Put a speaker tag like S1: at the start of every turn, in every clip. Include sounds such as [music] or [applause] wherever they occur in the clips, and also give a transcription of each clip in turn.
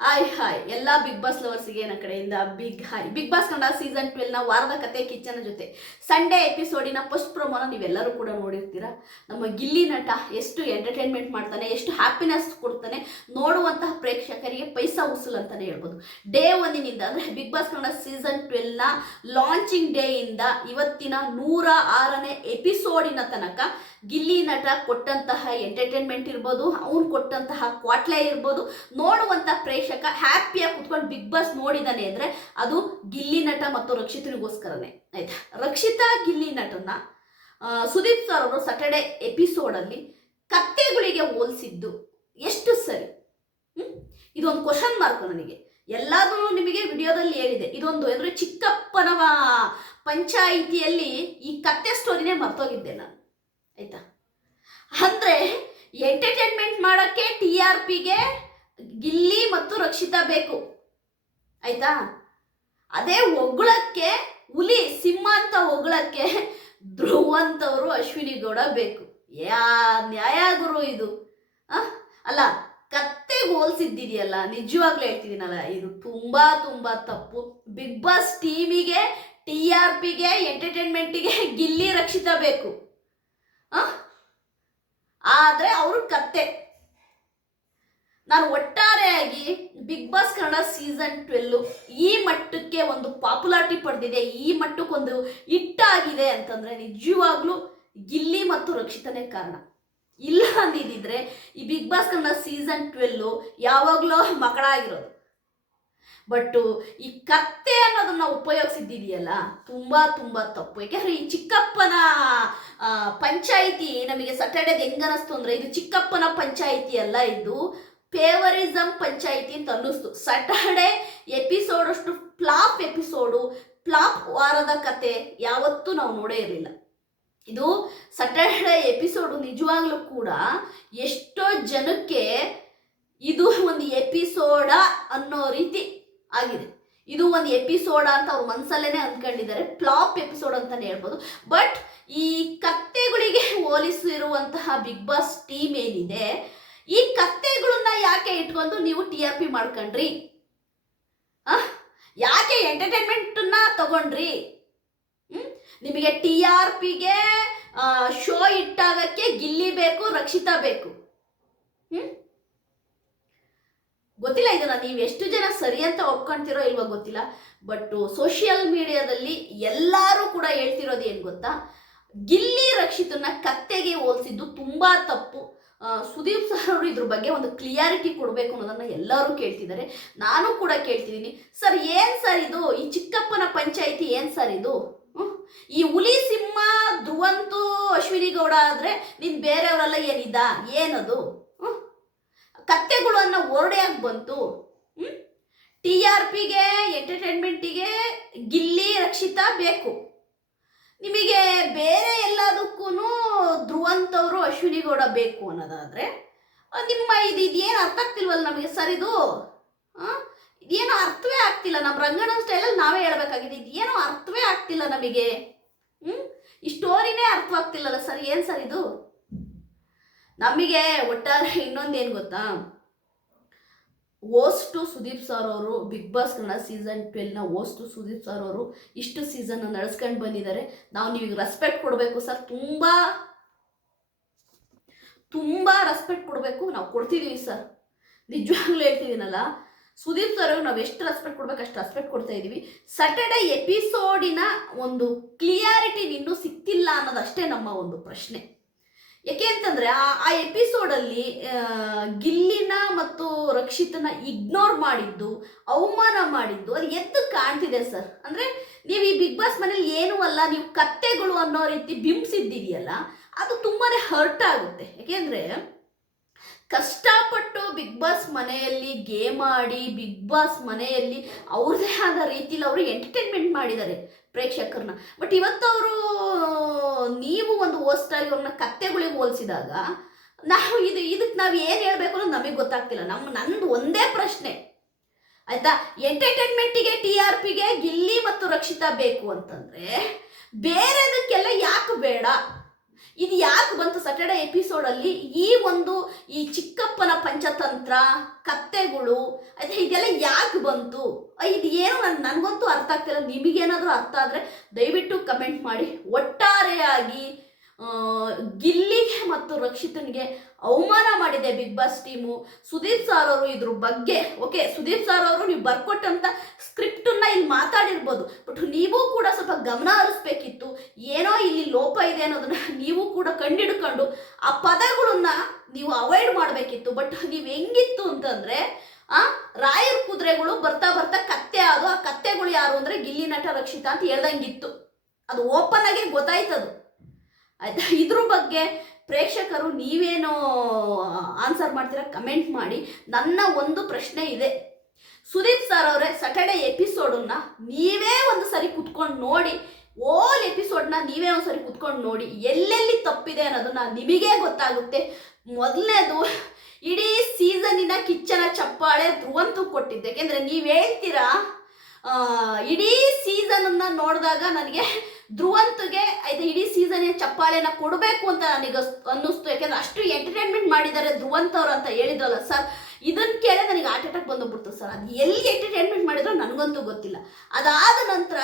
S1: Hi hi ಎಲ್ಲ big boss ಲವರ್ಸ್ಗೆ ನನ್ನ ಕಡೆಯಿಂದ big hi big boss Kannada season ಟ್ವೆಲ್ನ ವಾರದ ಕತೆ ಕಿಚ್ಚನ ಜೊತೆ. ಸಂಡೇ ಎಪಿಸೋಡಿನ ಫಸ್ಟ್ ಪ್ರೊಮೋನ ನೀವೆಲ್ಲರೂ ಕೂಡ ನೋಡಿರ್ತೀರ? ನಮ್ಮ ಗಿಲ್ಲಿ ನಟ ಎಷ್ಟು ಎಂಟರ್ಟೈನ್ಮೆಂಟ್ ಮಾಡ್ತಾನೆ, ಎಷ್ಟು ಹ್ಯಾಪಿನೆಸ್ ಕೊಡ್ತಾನೆ ನೋಡುವಂತಹ ಪ್ರೇಕ್ಷಕರಿಗೆ ಪೈಸಾ ಉಸುಲ್ ಅಂತಾನೆ ಹೇಳ್ಬೋದು. ಡೇ ಒಂದಿನಿಂದ ಅಂದರೆ ಬಿಗ್ ಬಾಸ್ ಕನ್ನಡ ಸೀಸನ್ ಟ್ವೆಲ್ನ ಲಾಂಚಿಂಗ್ ಡೇ ಇಂದ ಇವತ್ತಿನ ನೂರ ಆರನೇ ಎಪಿಸೋಡಿನ ತನಕ ಗಿಲ್ಲಿ ನಟ ಕೊಟ್ಟಂತಹ ಎಂಟರ್ಟೈನ್ಮೆಂಟ್ ಇರ್ಬೋದು, ಅವ್ನು ಕೊಟ್ಟಂತಹ ಕ್ವಾಟ್ಲೆ ಇರ್ಬೋದು ನೋಡುವಂಥ ಪ್ರೇಕ್ಷಕ ಹ್ಯಾಪಿಯಾಗಿ ಕುತ್ಕೊಂಡು ಬಿಗ್ ಬಾಸ್ ನೋಡಿದಾನೆ ಅಂದರೆ ಅದು ಗಿಲ್ಲಿ ನಟ ಮತ್ತು ರಕ್ಷಿತನಿಗೋಸ್ಕರನೇ ಆಯ್ತಾ? ರಕ್ಷಿತಾ ಗಿಲ್ಲಿ ನಟನ ಸುದೀಪ್ ಸರ್ ಅವರು ಸಟರ್ಡೆ ಎಪಿಸೋಡಲ್ಲಿ ಕತ್ತೆಗಳಿಗೆ ಹೋಲಿಸಿದ್ದು. ಎಷ್ಟು ಸರಿ? ಇದೊಂದು ಕ್ವಶನ್ ಮಾರ್ಕ್ ನನಗೆ. ಎಲ್ಲಾದರೂ ನಿಮಗೆ ವಿಡಿಯೋದಲ್ಲಿ ಹೇಳಿದೆ, ಇದೊಂದು ಅಂದರೆ ಚಿಕ್ಕಪ್ಪನವ ಪಂಚಾಯಿತಿಯಲ್ಲಿ ಈ ಕತ್ತೆ ಸ್ಟೋರಿನೇ ಮರ್ತೋಗಿದ್ದೆ ನಾನು. ಆಯ್ತಾ? ಅಂದ್ರೆ ಎಂಟರ್ಟೈನ್ಮೆಂಟ್ ಮಾಡೋಕ್ಕೆ ಟಿ ಆರ್ ಪಿಗೆ ಗಿಲ್ಲಿ ಮತ್ತು ರಕ್ಷಿತಾ ಬೇಕು. ಆಯ್ತಾ? ಅದೇ ಹೊಗಳಕ್ಕೆ ಹುಲಿ, ಸಿಂಹ ಅಂತ ಹೊಗಳಕ್ಕೆ ಧ್ರುವಂತವರು ಅಶ್ವಿನಿ ಗೌಡ ಬೇಕು. ಯಾ ನ್ಯಾಯ ಗುರು ಇದು? ಅಲ್ಲ, ಕತ್ತೆ ಹೋಲ್ಸಿದ್ದಿದೆಯಲ್ಲ ನಿಜವಾಗ್ಲೂ ಹೇಳ್ತಿದ್ದೀನಲ್ಲ, ಇದು ತುಂಬಾ ತುಂಬಾ ತಪ್ಪು. ಬಿಗ್ ಬಾಸ್ ಟೀಮಿಗೆ, ಟಿ ಆರ್ ಪಿಗೆ ಎಂಟರ್ಟೈನ್ಮೆಂಟಿಗೆ ಗಿಲ್ಲಿ, ರಕ್ಷಿತಾ ಬೇಕು? ಆದ್ರೆ ಅವರು ಕತ್ತೆ. ನಾನು ಒಟ್ಟಾರೆಯಾಗಿ big boss Kannada season twelve ಈ ಮಟ್ಟಕ್ಕೆ ಒಂದು ಪಾಪ್ಯುಲಾರಿಟಿ ಪಡೆದಿದೆ, ಈ ಮಟ್ಟಕ್ಕೊಂದು ಹಿಟ್ಟಾಗಿದೆ ಅಂತಂದ್ರೆ ನಿಜವಾಗ್ಲೂ ಗಿಲ್ಲಿ ಮತ್ತು ರಕ್ಷಿತನೇ ಕಾರಣ. ಇಲ್ಲ ಅಂದಿದ್ದಿದ್ರೆ ಈ big boss Kannada season twelve ಯಾವಾಗಲೂ ಮಕಳ ಆಗಿರೋದು ಬಟ್ ಈ ಕತ್ತೆ ಅನ್ನೋದನ್ನ ಉಪಯೋಗಿಸಿದ್ದಿದೆಯಲ್ಲ, ತುಂಬಾ ತುಂಬಾ ತಪ್ಪು. ಯಾಕೆಂದ್ರೆ ಈ ಚಿಕ್ಕಪ್ಪನ ಪಂಚಾಯಿತಿ ನಮಗೆ ಸಟರ್ಡೇದ್ ಹೆಂಗನಿಸ್ತು ಅಂದರೆ ಇದು ಚಿಕ್ಕಪ್ಪನ ಪಂಚಾಯಿತಿ ಅಲ್ಲ ಇದು. ಫೇವರಿಸಮ್ ಪಂಚಾಯಿತಿ ಅಂತ ಅನ್ನಿಸ್ತು. ಸಟರ್ಡೆ ಎಪಿಸೋಡ್ ಅಷ್ಟು ಫ್ಲಾಪ್ ಎಪಿಸೋಡು ಫ್ಲಾಪ್ ವಾರದ ಕತೆ ಯಾವತ್ತೂ ನಾವು ನೋಡೇ ಇರಲಿಲ್ಲ. ಇದು ಸಟರ್ಡೆ ಎಪಿಸೋಡು ನಿಜವಾಗ್ಲೂ ಕೂಡ ಎಷ್ಟೋ ಜನಕ್ಕೆ ಇದು ಒಂದು ಎಪಿಸೋಡ ಅನ್ನೋ ರೀತಿ ಆಗಿದೆ. ಇದು ಒಂದು ಎಪಿಸೋಡ ಅಂತ ಅವ್ರ ಮನಸ್ಸಲ್ಲೇನೆ ಅಂದ್ಕೊಂಡಿದ್ದಾರೆ. ಫ್ಲಾಪ್ ಎಪಿಸೋಡ್ ಅಂತಲೇ ಹೇಳ್ಬೋದು. ಬಟ್ ಈ ಕತ್ತೆಗಳಿಗೆ ಹೋಲಿಸಿರುವಂತಹ ಬಿಗ್ ಬಾಸ್ ಟೀಮ್ ಏನಿದೆ, ಈ ಕತ್ತೆಗಳನ್ನ ಯಾಕೆ ಇಟ್ಕೊಂಡು ನೀವು ಟಿ ಆರ್ ಪಿ ಮಾಡ್ಕೊಂಡ್ರಿ? ಯಾಕೆ ಎಂಟರ್ಟೈನ್ಮೆಂಟನ್ನ ತಗೊಂಡ್ರಿ? ನಿಮಗೆ ಟಿ ಆರ್ ಪಿಗೆ ಶೋ ಇಟ್ಟಾಗಕ್ಕೆ ಗಿಲ್ಲಿ ಬೇಕು, ರಕ್ಷಿತಾ ಬೇಕು. ಹ್ಮ್? ಗೊತ್ತಿಲ್ಲ ಇದನ್ನ ನೀವು ಎಷ್ಟು ಜನ ಸರಿ ಅಂತ ಒಪ್ಕೊಂತಿರೋ ಇಲ್ವೋ ಗೊತ್ತಿಲ್ಲ. ಬಟ್ ಸೋಷಿಯಲ್ ಮೀಡಿಯಾದಲ್ಲಿ ಎಲ್ಲರೂ ಕೂಡ ಹೇಳ್ತಿರೋದು ಏನು ಗೊತ್ತಾ? ಗಿಲ್ಲಿ ರಕ್ಷಿತನ್ನ ಕತ್ತೆಗೆ ಹೋಲಿಸಿದ್ದು ತುಂಬಾ ತಪ್ಪು. ಸುದೀಪ್ ಸರ್ ಅವರು ಇದ್ರ ಬಗ್ಗೆ ಒಂದು ಕ್ಲಿಯಾರಿಟಿ ಕೊಡಬೇಕು ಅನ್ನೋದನ್ನ ಎಲ್ಲರೂ ಕೇಳ್ತಿದ್ದಾರೆ. ನಾನು ಕೂಡ ಕೇಳ್ತಿದ್ದೀನಿ. ಸರ್, ಏನ್ ಸರ್ ಇದು? ಈ ಚಿಕ್ಕಪ್ಪನ ಪಂಚಾಯಿತಿ ಏನ್ ಸರ್ ಇದು? ಈ ಹುಲಿ ಸಿಂಹ, ಧ್ರುವಂತು, ಅಶ್ವಿನಿ ಗೌಡ ಆದ್ರೆ ನೀನ್ ಬೇರೆಯವರೆಲ್ಲ ಏನಿದ ಏನದು? ಕತ್ತೆಗಳು ಅನ್ನೋ ಓರಡೆಯಾಗಿ ಬಂತು. ಟಿ ಆರ್ ಪಿಗೆ ಎಂಟರ್ಟೈನ್ಮೆಂಟಿಗೆ ಗಿಲ್ಲಿ ರಕ್ಷಿತಾ ಬೇಕು. ನಿಮಗೆ ಬೇರೆ ಎಲ್ಲದಕ್ಕೂ ಧ್ರುವಂತವರು ಅಶ್ವಿನಿ ಗೌಡ ಬೇಕು ಅನ್ನೋದಾದರೆ ನಿಮ್ಮ ಇದು ಇದೇನು ಅರ್ಥ ಆಗ್ತಿಲ್ವಲ್ಲ ನಮಗೆ? ಸರ್, ಇದು? ಇದೇನು ಅರ್ಥವೇ ಆಗ್ತಿಲ್ಲ. ನಮ್ಮ ರಂಗಣ ಸ್ಟೈಲಲ್ಲಿ ನಾವೇ ಹೇಳ್ಬೇಕಾಗಿದೆ. ಇದೇನು ಅರ್ಥವೇ ಆಗ್ತಿಲ್ಲ ನಮಗೆ. ಹ್ಞೂ ಈ ಸ್ಟೋರಿನೇ ಅರ್ಥವಾಗ್ತಿಲ್ಲಲ್ಲ ಸರ್? ಏನು ಸರ್ ಇದು? ನಮಗೆ ಒಟ್ಟಾರೆ ಇನ್ನೊಂದು ಏನು ಗೊತ್ತಾ? ಓಸ್ಟು ಸುದೀಪ್ ಸರ್ ಅವರು ಬಿಗ್ ಬಾಸ್ ಕನ್ನಡ ಸೀಸನ್ ಟ್ವೆಲ್ನ ಓಸ್ಟು ಸುದೀಪ್ ಸರ್ ಅವರು ಇಷ್ಟು ಸೀಸನ್ ನಡೆಸ್ಕೊಂಡು ಬಂದಿದ್ದಾರೆ. ನಾವು ನೀವು ರೆಸ್ಪೆಕ್ಟ್ ಕೊಡಬೇಕು ಸರ್. ತುಂಬ ತುಂಬ ರೆಸ್ಪೆಕ್ಟ್ ಕೊಡಬೇಕು. ನಾವು ಕೊಡ್ತಿದ್ದೀವಿ ಸರ್. ನಿಜವಾಗ್ಲೂ ಹೇಳ್ತಿದ್ದೀನಲ್ಲ ಸುದೀಪ್ ಸರ್ ನಾವು ಎಷ್ಟು ರೆಸ್ಪೆಕ್ಟ್ ಕೊಡ್ಬೇಕು ಅಷ್ಟು ರೆಸ್ಪೆಕ್ಟ್ ಕೊಡ್ತಾ ಇದ್ದೀವಿ ಸಟರ್ಡೆ ಎಪಿಸೋಡಿನ ಒಂದು ಕ್ಲಿಯಾರಿಟಿ ಇನ್ನೂ ಸಿಕ್ತಿಲ್ಲ ಅನ್ನೋದಷ್ಟೇ ನಮ್ಮ ಒಂದು ಪ್ರಶ್ನೆ. ಯಾಕೆ ಅಂತಂದ್ರೆ ಆ ಆ ಎಪಿಸೋಡಲ್ಲಿ ಗಿಲ್ಲಿನ ಮತ್ತು ರಕ್ಷಿತನ ಇಗ್ನೋರ್ ಮಾಡಿದ್ದು, ಅವಮಾನ ಮಾಡಿದ್ದು, ಅದು ಎದ್ದು ಕಾಣ್ತಿದೆ ಸರ್. ಅಂದ್ರೆ ನೀವು ಈ ಬಿಗ್ ಬಾಸ್ ಮನೇಲಿ ಏನೂ ಅಲ್ಲ, ನೀವು ಕತ್ತೆಗಳು ಅನ್ನೋ ರೀತಿ ಬಿಂಬಿಸಿದ್ದೀರಿಯಲ್ಲ, ಅದು ತುಂಬಾನೇ ಹರ್ಟ್ ಆಗುತ್ತೆ. ಯಾಕೆಂದ್ರೆ ಕಷ್ಟಪಟ್ಟು ಬಿಗ್ ಬಾಸ್ ಮನೆಯಲ್ಲಿ ಗೇಮ್ ಆಡಿ ಬಿಗ್ ಬಾಸ್ ಮನೆಯಲ್ಲಿ ಅವ್ರದೇ ಆದ ರೀತಿಯಲ್ಲಿ ಅವರು ಎಂಟರ್ಟೈನ್ಮೆಂಟ್ ಮಾಡಿದ್ದಾರೆ ಪ್ರೇಕ್ಷಕರನ್ನ. ಬಟ್ ಇವತ್ತು ಅವರು ನೀವು ಒಂದು ಹೋಸ್ಟ್ ಆಗಿ ಅವ್ರನ್ನ ಕತ್ತೆಗಳಿಗೆ ಹೋಲಿಸಿದಾಗ ನಾವು ಇದು ಇದಕ್ಕೆ ನಾವು ಏನು ಹೇಳಬೇಕು ಅನ್ನೋದು ನಮಗೆ ಗೊತ್ತಾಗ್ತಿಲ್ಲ. ನಮ್ಮ ನಂದು ಒಂದೇ ಪ್ರಶ್ನೆ. ಆಯ್ತಾ? ಎಂಟರ್ಟೈನ್ಮೆಂಟಿಗೆ, ಟಿ ಆರ್ ಪಿಗೆ ಗಿಲ್ಲಿ ಮತ್ತು ರಕ್ಷಿತಾ ಬೇಕು ಅಂತಂದರೆ ಬೇರೆದಕ್ಕೆಲ್ಲ ಯಾಕೆ ಬೇಡ? ಇದು ಯಾಕೆ ಬಂತು? ಸಟರ್ಡೆ ಎಪಿಸೋಡಲ್ಲಿ ಈ ಒಂದು ಈ ಚಿಕ್ಕಪ್ಪನ ಪಂಚತಂತ್ರ, ಕತ್ತೆಗಳು, ಆಯ್ತಾ, ಇದೆಲ್ಲ ಯಾಕೆ ಬಂತು? ಇದು ಏನು ನನ್, ನನಗಂತೂ ಅರ್ಥ ಆಗ್ತಿಲ್ಲ. ನಿಮಗೇನಾದರೂ ಅರ್ಥ ಆದರೆ ದಯವಿಟ್ಟು ಕಮೆಂಟ್ ಮಾಡಿ. ಒಟ್ಟಾರೆಯಾಗಿ ಗಿಲ್ಲಿಗೆ ಮತ್ತು ರಕ್ಷಿತನಿಗೆ ಅವಮಾನ ಮಾಡಿದೆ big boss team Sudeep sir ಅವರು ಇದ್ರ ಬಗ್ಗೆ ಓಕೆ ಸುದೀಪ್ ಸರ್ ಅವರು ನೀವು ಬರ್ಕೊಟ್ಟಂತ ಸ್ಕ್ರಿಪ್ಟನ್ನ ಇಲ್ಲಿ ಮಾತಾಡಿರ್ಬೋದು. ಬಟ್ ನೀವು ಕೂಡ ಸ್ವಲ್ಪ ಗಮನ ಹರಿಸ್ಬೇಕಿತ್ತು. ಏನೋ ಇಲ್ಲಿ ಲೋಪ ಇದೆ ಅನ್ನೋದನ್ನ ನೀವು ಕೂಡ ಕಂಡಿಡ್ಕೊಂಡು ಆ ಪದಗಳನ್ನ ನೀವು ಅವಾಯ್ಡ್ ಮಾಡಬೇಕಿತ್ತು. ಬಟ್ ನೀವು ಹೆಂಗಿತ್ತು ಅಂತಂದ್ರೆ, ಆ, ರಾಯರ್ ಕುದುರೆಗಳು ಬರ್ತಾ ಬರ್ತಾ ಕತ್ತೆ ಅದು ಆ ಕತ್ತೆಗಳು ಯಾರು ಅಂದ್ರೆ ಗಿಲ್ಲಿ ನಟ ರಕ್ಷಿತಾ ಅಂತ ಹೇಳ್ದಂಗಿತ್ತು. ಅದು ಓಪನ್ ಆಗಿ ಗೊತ್ತಾಯ್ತದು. [laughs] ಇದ್ರ ಬಗ್ಗೆ ಪ್ರೇಕ್ಷಕರು ನೀವೇನೋ ಆನ್ಸರ್ ಮಾಡ್ತೀರಾ? ಕಮೆಂಟ್ ಮಾಡಿ. ನನ್ನ ಒಂದು ಪ್ರಶ್ನೆ ಇದೆ. ಸುದೀಪ್ ಸರ್ ಅವರೇ ಸಟರ್ಡೆ ಎಪಿಸೋಡನ್ನ ನೀವೇ ಒಂದು ಸರಿ ಕುತ್ಕೊಂಡು ನೋಡಿ ಓಲ್ ಎಪಿಸೋಡ್ನ ನೀವೇ ಒಂದು ಸರಿ ಕುತ್ಕೊಂಡು ನೋಡಿ, ಎಲ್ಲೆಲ್ಲಿ ತಪ್ಪಿದೆ ಅನ್ನೋದನ್ನ ನಿಮಗೇ ಗೊತ್ತಾಗುತ್ತೆ. ಮೊದಲನೇದು, ಇಡೀ ಸೀಸನ್ನಿನ ಕಿಚ್ಚನ ಚಪ್ಪಾಳೆ ಧ್ರುವಂತೂ ಕೊಟ್ಟಿದ್ದೆ. ಯಾಕೆಂದ್ರೆ ನೀವು ಹೇಳ್ತೀರಾ ಇಡೀ ಸೀಸನನ್ನು ನೋಡಿದಾಗ ನನಗೆ ಧ್ರುವಂತ್ಗೆ ಇದು ಇಡೀ ಸೀಸನ್ ಚಪ್ಪಾಳೆನ ಕೊಡಬೇಕು ಅಂತ ನನಗೆ ಅನ್ನಿಸ್ತು. ಯಾಕೆಂದ್ರೆ ಅಷ್ಟು ಎಂಟರ್ಟೈನ್ಮೆಂಟ್ ಮಾಡಿದ್ದಾರೆ ಧ್ರುವಂತ್ ಅವ್ರು ಅಂತ ಹೇಳಿದ್ರಲ್ಲ ಸರ್ ಇದನ್ನ ಕೇಳಿ ನನಗೆ ಆಟ ಅಟ್ಯಾಕ್ ಬಂದೋಗ್ಬಿಡ್ತು ಸರ್ ಅದು ಎಲ್ಲಿ ಎಂಟರ್ಟೈನ್ಮೆಂಟ್ ಮಾಡಿದ್ರು ನನಗಂತೂ ಗೊತ್ತಿಲ್ಲ. ಅದಾದ ನಂತರ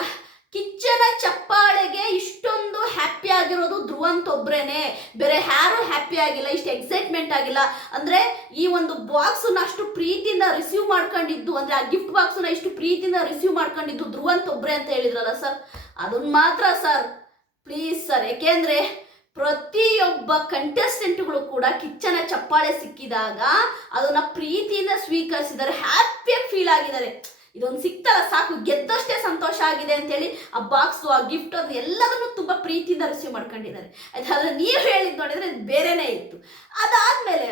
S1: ಕಿಚ್ಚನ ಚಪ್ಪಾಳೆಗೆ ಇಷ್ಟೊಂದು ಹ್ಯಾಪಿ ಆಗಿರೋದು ಧ್ರುವಂತ್ ಒಬ್ರೇನೆ. ಬೇರೆ ಯಾರು ಹ್ಯಾಪಿ ಆಗಿಲ್ಲ, ಇಷ್ಟು ಎಕ್ಸೈಟ್ಮೆಂಟ್ ಆಗಿಲ್ಲ. ಅಂದ್ರೆ ಈ ಒಂದು ಬಾಕ್ಸ್ನ ಅಷ್ಟು ಪ್ರೀತಿಯಿಂದ ರಿಸೀವ್ ಮಾಡ್ಕೊಂಡಿದ್ದು, ಅಂದ್ರೆ ಆ ಗಿಫ್ಟ್ ಬಾಕ್ಸ್ನ ಇಷ್ಟು ಪ್ರೀತಿಯಿಂದ ರಿಸೀವ್ ಮಾಡ್ಕೊಂಡಿದ್ದು ಧ್ರುವಂತ್ ಒಬ್ರೆ ಅಂತ ಹೇಳಿದ್ರಲ್ಲ ಸರ್ ಅದನ್ನ ಮಾತ್ರ ಸರ್. ಪ್ಲೀಸ್ ಸರ್ ಯಾಕೆಂದ್ರೆ ಪ್ರತಿಯೊಬ್ಬ ಕಂಟೆಸ್ಟೆಂಟ್ಗಳು ಕೂಡ ಕಿಚ್ಚನ ಚಪ್ಪಾಳೆ ಸಿಕ್ಕಿದಾಗ ಅದನ್ನ ಪ್ರೀತಿಯಿಂದ ಸ್ವೀಕರಿಸಿದ್ದಾರೆ ಹ್ಯಾಪಿಯಾಗಿ ಫೀಲ್ ಆಗಿದ್ದಾರೆ. ಇದೊಂದು ಸಿಕ್ತಲ್ಲ ಸಾಕು, ಗೆದ್ದಷ್ಟೇ ಸಂತೋಷ ಆಗಿದೆ ಅಂತೇಳಿ ಆ ಬಾಕ್ಸು ಆ ಗಿಫ್ಟ್ ಅದು ಎಲ್ಲದನ್ನು ತುಂಬ ಪ್ರೀತಿಯಿಂದ ರಿಸೀವ್ ಮಾಡ್ಕೊಂಡಿದ್ದಾರೆ. ಅದಾದ್ರೆ ನೀವು ಹೇಳಿದ್ ನೋಡಿದ್ರೆ ಬೇರೆನೇ ಇತ್ತು. ಅದಾದ್ಮೇಲೆ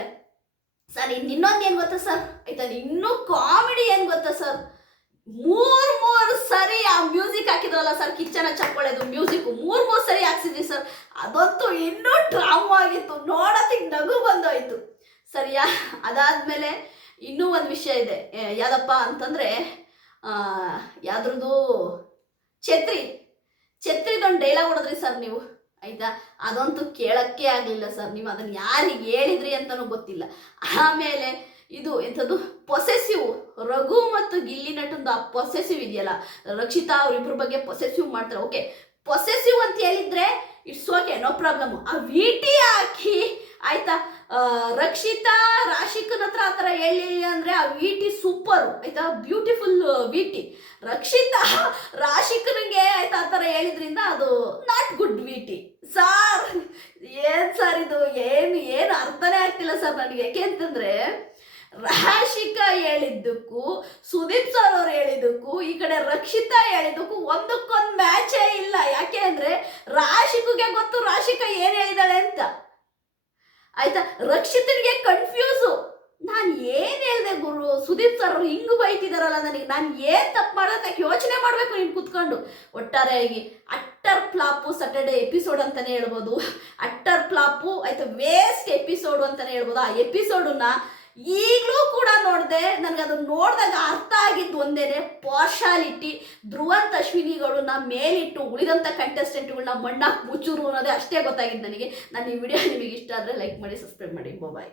S1: ಸರ್ ಇನ್ನು ಇನ್ನೊಂದು ಏನು ಗೊತ್ತಾ ಸರ್? ಆಯ್ತಾ ಇನ್ನೂ ಕಾಮಿಡಿ ಏನು ಗೊತ್ತಾ ಸರ್? ಮೂರ್, ಮೂರು ಸರಿ ಆ ಮ್ಯೂಸಿಕ್ ಹಾಕಿದ್ರಲ್ಲ ಸರ್ ಕಿಚ್ಚನ ಚಪ್ಪಳೆದು ಮ್ಯೂಸಿಕ್ ಮೂರು ಮೂರು ಸರಿ ಹಾಕ್ಸಿದ್ವಿ ಸರ್ ಅದಂತೂ ಇನ್ನೂ ಡ್ರಾಮಾ ಆಗಿತ್ತು. ನೋಡೋದಕ್ಕೆ ನಗು ಬಂದೋಯ್ತು. ಸರಿಯಾ? ಅದಾದ್ಮೇಲೆ ಇನ್ನೂ ಒಂದು ವಿಷಯ ಇದೆ. ಯಾವ್ದಪ್ಪ ಅಂತಂದ್ರೆ ಯಾವ್ದ್ರದ್ದು, ಛತ್ರಿ. ಛತ್ರಿದೊಂದು ಡೈಲಾಗ್ ಹೊಡೆದ್ರಿ ಸರ್ ನೀವು. ಆಯ್ತಾ? ಅದಂತೂ ಕೇಳಕ್ಕೆ ಆಗಲಿಲ್ಲ ಸರ್ ನೀವು ಅದನ್ನ ಯಾರಿಗೆ ಹೇಳಿದ್ರಿ ಅಂತಲೂ ಗೊತ್ತಿಲ್ಲ. ಆಮೇಲೆ ಇದು ಎಂಥದ್ದು ಪೊಸೆಸಿವ್ ರಘು ಮತ್ತು ಗಿಲ್ಲಿ ನಟಂದು ಆ ಪೊಸೆಸಿವ್ ಇದೆಯಲ್ಲ? ರಕ್ಷಿತಾ ಅವರಿಬ್ಬರ ಬಗ್ಗೆ ಪೊಸೆಸಿವ್ ಮಾಡ್ತಾರೆ. ಓಕೆ ಪೊಸೆಸಿವ್ ಅಂತ ಹೇಳಿದ್ರೆ ಇಟ್ಸ್ ಓಕೆ ನೋ ಪ್ರಾಬ್ಲಮ್ ಆ ವಿಟಿ ಹಾಕಿ, ಆಯ್ತಾ? ರಕ್ಷಿತಾ, ರಾಶಿಕನ ಹತ್ರ ಆ ಥರ ಹೇಳಿಲ್ಲ ಅಂದ್ರೆ ಆ ವಿಟಿ ಸೂಪರ್ ಆಯ್ತಾ? ಬ್ಯೂಟಿಫುಲ್ ವಿಟಿ ರಕ್ಷಿತಾ, ರಾಶಿಕನಿಗೆ ಆಯ್ತಾ ಆ ಥರ ಹೇಳಿದ್ರಿಂದ ಅದು ನಾಟ್ ಗುಡ್ ವಿಟಿ ಸಾರ್ ಏನ್ ಸರ್ ಇದು? ಏನು ಏನು ಅರ್ಥನೇ ಆಗ್ತಿಲ್ಲ ಸರ್ ನನಗೆ. ಯಾಕೆ ಅಂತಂದ್ರೆ ರಾಶಿಕಾ ಹೇಳಿದ್ದಕ್ಕೂ, ಸುದೀಪ್ ಸರ್ ಅವ್ರು ಹೇಳಿದ್ದಕ್ಕೂ, ಈ ಕಡೆ ರಕ್ಷಿತಾ ಹೇಳಿದ್ದಕ್ಕೂ ಒಂದಕ್ಕೊಂದು ಮ್ಯಾಚೇ ಇಲ್ಲ. ಯಾಕೆ ಅಂದ್ರೆ ರಾಶಿಕುಗೆ ಗೊತ್ತು ರಾಶಿಕಾ ಏನ್ ಹೇಳಿದಾಳೆ ಅಂತ. ಆಯ್ತಾ? ರಕ್ಷಿತನಿಗೆ ಕನ್ಫ್ಯೂಸು ನಾನು ಏನ್ ಹೇಳ್ದೆ ಗುರು? ಸುದೀಪ್ ಸರ್ ಅವ್ರು ಹಿಂಗ್ ಬೈತಿದಾರಲ್ಲ ನನಗೆ. ನಾನು ಏನ್ ತಪ್ಪು ಮಾಡೋದಕ್ಕೆ ಯೋಚನೆ ಮಾಡ್ಬೇಕು ನೀನು ಕುತ್ಕೊಂಡು. ಒಟ್ಟಾರೆಯಾಗಿ ಅಟ್ಟರ್ ಫ್ಲಾಪು ಸ್ಯಾಟರ್ಡೆ ಎಪಿಸೋಡ್ ಅಂತಾನೆ ಹೇಳ್ಬೋದು. ಅಟ್ಟರ್ ಫ್ಲಾಪು, ಆಯ್ತಾ ವೇಸ್ಟ್ ಎಪಿಸೋಡು ಅಂತಾನೆ ಹೇಳ್ಬೋದು. ಆ ಎಪಿಸೋಡನ್ನ ಈಗಲೂ ಕೂಡ ನೋಡಿದೆ, ನನಗೆ ಅದನ್ನು ನೋಡಿದಾಗ ಅರ್ಥ ಆಗಿದ್ದು ಒಂದೇನೆ ಪಾರ್ಶಾಲಿಟಿ ಅಶ್ವಿನಿಗಳು ಅಶ್ವಿನಿಗಳನ್ನ ಮೇಲಿಟ್ಟು ಉಳಿದಂಥ ಕಂಟೆಸ್ಟೆಂಟ್ಗಳನ್ನ ಮಣ್ಣಾಕ್ ಮುಚ್ಚುರು ಅನ್ನೋದೇ ಅಷ್ಟೇ ಗೊತ್ತಾಗಿದ್ದು ನನಗೆ. ನಾನು ಈ ವಿಡಿಯೋ ನಿಮಗೆ ಇಷ್ಟ ಆದರೆ ಲೈಕ್ ಮಾಡಿ ಸಬ್ಸ್ಕ್ರೈಬ್ ಮಾಡಿ. ಬಾಯ್